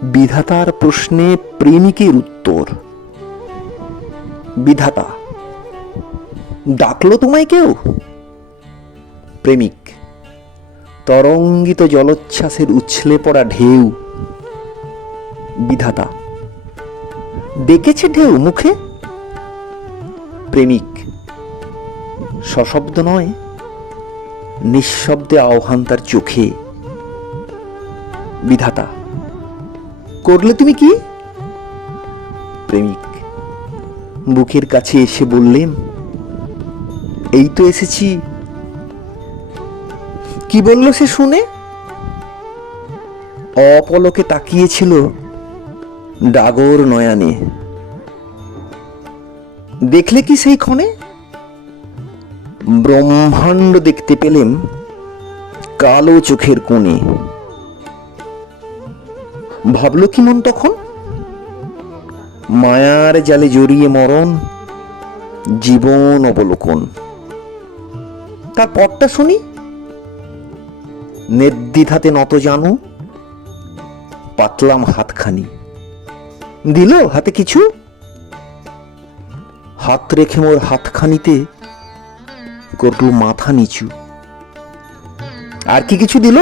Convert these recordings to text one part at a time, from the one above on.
বিধাতার প্রশ্নে প্রেমিকের উত্তর। বিধাতা: ডাকলো তোমায় কেউ? প্রেমিক: তরঙ্গিত জলোচ্ছ্বাসের উছলে পড়া ঢেউ। বিধাতা: ডেকেছে ঢেউ মুখে? প্রেমিক: সশব্দ নয়, নিঃশব্দে আহ্বান তার চোখে। বিধাতা: করলে তুমি কি? প্রেমিক বুকের কাছে এসে বললেন, এই তো এসেছি। কি বলল সে শুনে? অপলকে তাকিয়েছিল ডাগর নয়ানে। দেখলে কি সেই ক্ষণে? ব্রহ্মাণ্ড দেখতে পেলেন কালো চোখের কোণে। ভাবল কি মন তখন? মায়ার জালে জড়িয়ে মরণ, জীবন অবলোকন। তার পরটা শুনি। নির্দ্বিধাতে নত জানু, পাতলাম হাতখানি। দিল হাতে কিছু? হাত রেখে মোর হাতখানিতে করল মাথা নিচু। আর কি কিছু দিল?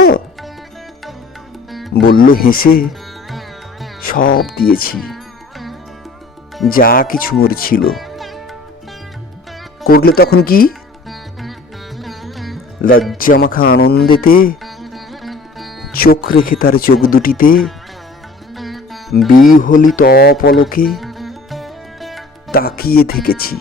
বলল হেসে, সব দিয়েছি, যা কিছু মোর ছিল। করলে তখন কি? লজ্জামাখা আনন্দেতে চোখ রেখে তার চোখ দুটিতে বিহলিত অপলকে তাকিয়ে থেকেছি।